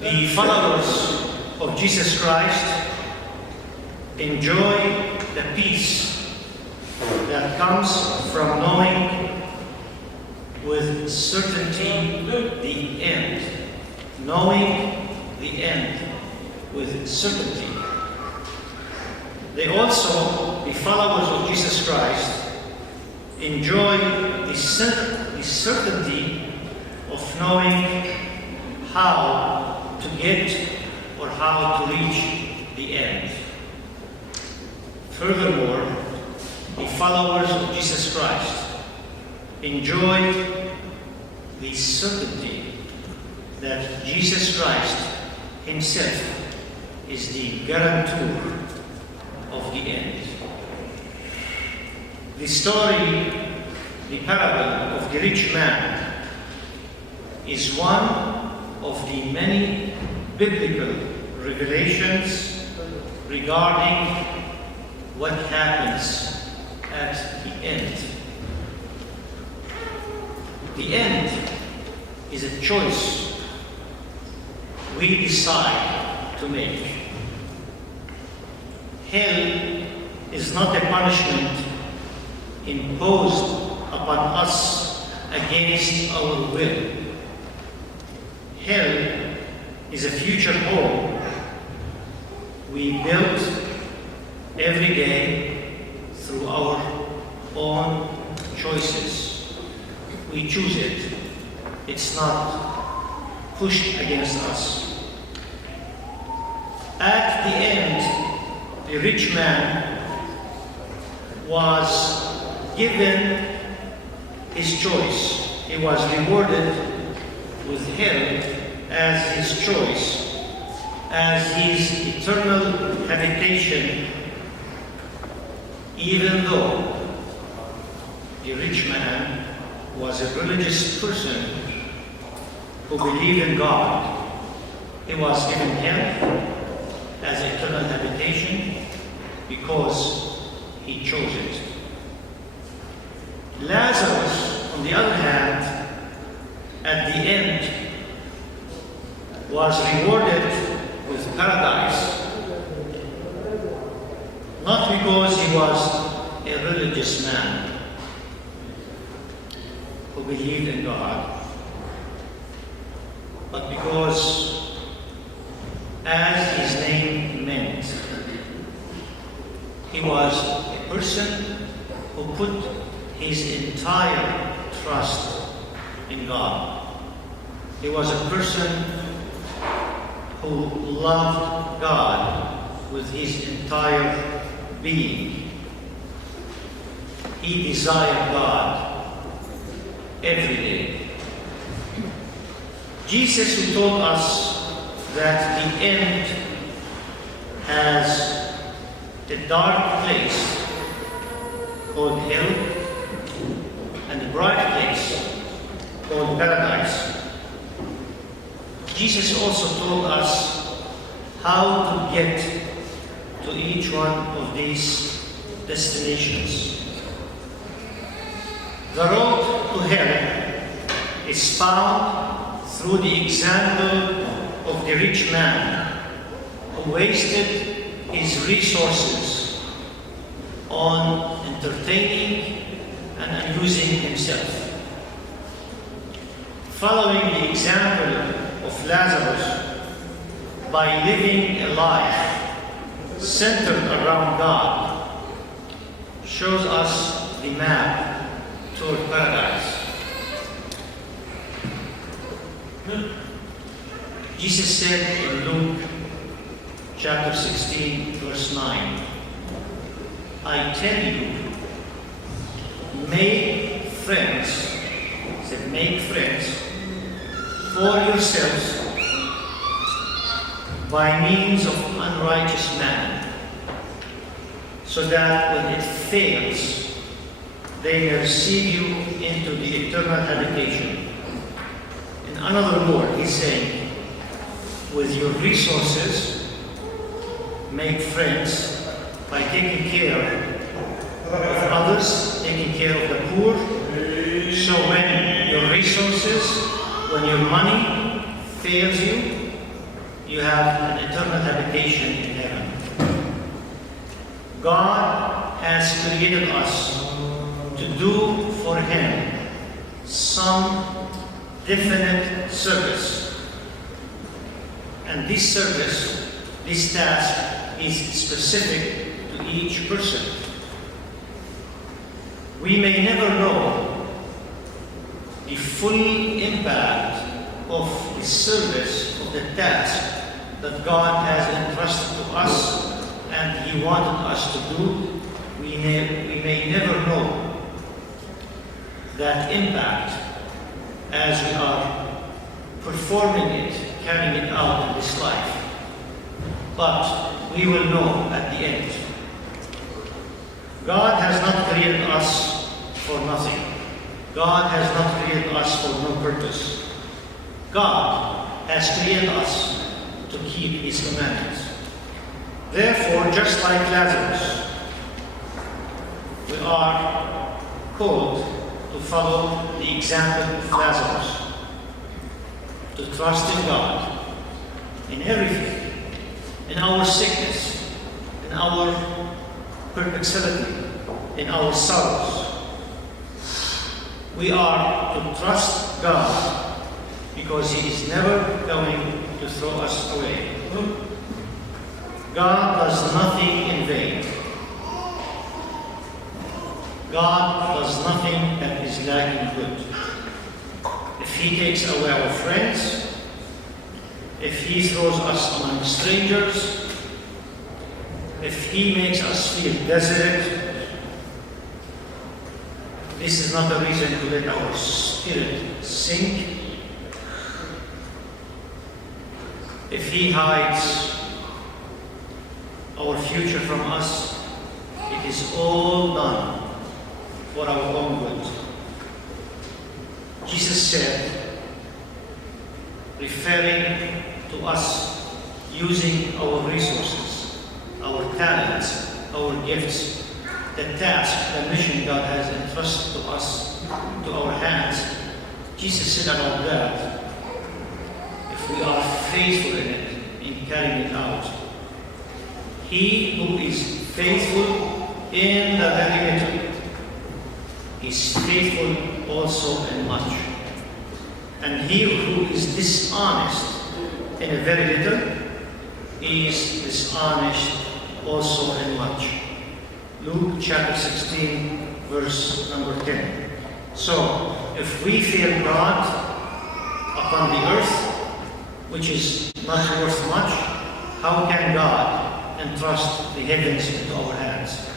The followers of Jesus Christ enjoy the peace that comes from knowing with certainty the end. Knowing the end with certainty. They also, the followers of Jesus Christ, enjoy the certainty of knowing how to get or how to reach the end. Furthermore, the followers of Jesus Christ enjoy the certainty that Jesus Christ himself is the guarantor of the end. The story, the parable of the rich man, is one of the many biblical revelations regarding what happens at the end. The end is a choice we decide to make. Hell is not a punishment imposed upon us against our will. Hell is a future home we build every day through our own choices. We choose it. It's not pushed against us. At the end, the rich man was given his choice. He was rewarded with hell as his choice, as his eternal habitation, even though the rich man was a religious person who believed in God. He was given hell as eternal habitation because he chose it. Lazarus, on the other hand, at the end, was rewarded with paradise, not because he was a religious man who believed in God, but because, as his name meant, he was a person who put his entire trust in God. He was a person who loved God with his entire being. He desired God every day. Jesus, who told us that the end has a dark place called hell and a bright place called paradise. Jesus also told us how to get to each one of these destinations. The road to hell is found through the example of the rich man who wasted his resources on entertaining and amusing himself. Following the example of Lazarus by living a life centered around God shows us the map toward paradise. Jesus said in Luke chapter 16, verse 9, I tell you, make friends, he said, make friends for yourselves by means of unrighteous mammon, so that when it fails, they may receive you into the eternal habitation. In another word, he's saying, with your resources, make friends by taking care of others, taking care of the poor. So when your resources, when your money fails you, you have an eternal habitation in heaven. God has created us to do for Him some definite service. And this service, this task, is specific to each person. We may never know the full impact of the service, of the task that God has entrusted to us and He wanted us to do. We may never know that impact as we are performing it, carrying it out in this life. But we will know at the end. God has not created us for nothing. God has not created us for no purpose. God has created us to keep His commandments. Therefore, just like Lazarus, we are called to follow the example of Lazarus, to trust in God in everything, in our sickness, in our perplexity, in our sorrows. We are to trust God because He is never going to throw us away. God does nothing in vain. God does nothing that is lacking good. If He takes away our friends, if He throws us among strangers, if He makes us feel desolate, this is not a reason to let our spirit sink. If He hides our future from us, it is all done for our own good. Jesus said, referring to us using our resources, our talents, our gifts, the task, the mission God has entrusted to us, to our hands. Jesus said about that, if we are faithful in it, in carrying it out, He who is faithful in the very little is faithful also in much. And he who is dishonest in a very little is dishonest also in much. Luke chapter 16, verse number 10. So, if we fear God upon the earth, which is not worth much, how can God entrust the heavens into our hands?